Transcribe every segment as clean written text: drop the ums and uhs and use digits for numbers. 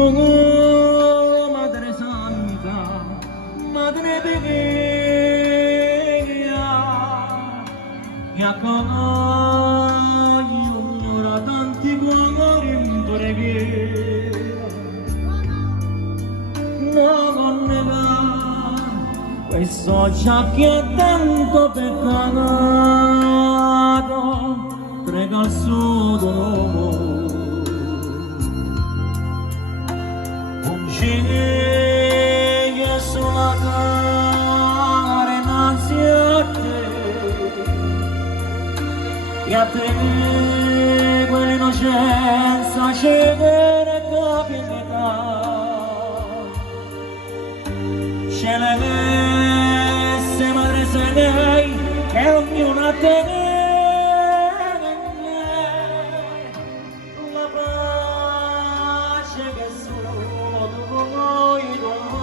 Oh, Madre Santa, Madre Peglia, che accogli ognora tanti cuori in preghiera. Non negare questo ciò che è tanto peccato, prega il suo dolore. Che sulla cara innanzi a te quell'innocenza cedere capita, ce l'avesse madre se lei e ognuna te la pace che solo voi donate.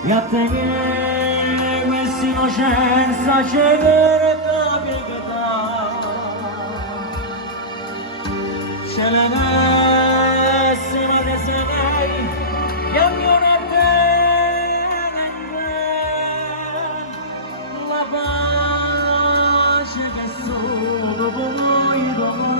E a te che questa innocenza cedere capita, ce l'avesse madre se lei che ognuna te la pace che solo voi donate.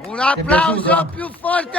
Un applauso più forte